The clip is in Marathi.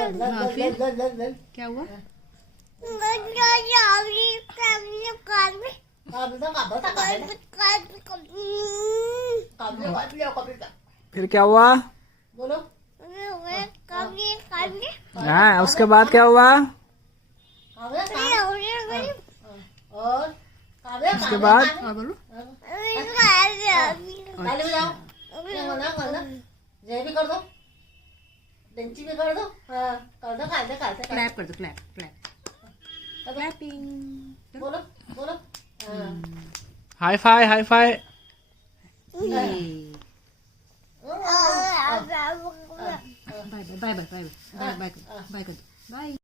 फिर क्या हुआ? फिर क्या हुआ? बोलो। हाँ, उसके बाद क्या हुआ? और उसके बाद और बोलो। ताली बजाओ। जय भी कर दो, डेंची भी कर दो। हाँ कर दो, खाते खाते क्लैप कर दो, क्लैप क्लैप क्लैपिंग। बोलो बोलो। High five high five. Bye bye bye bye bye bye bye bye कर दो, बाय।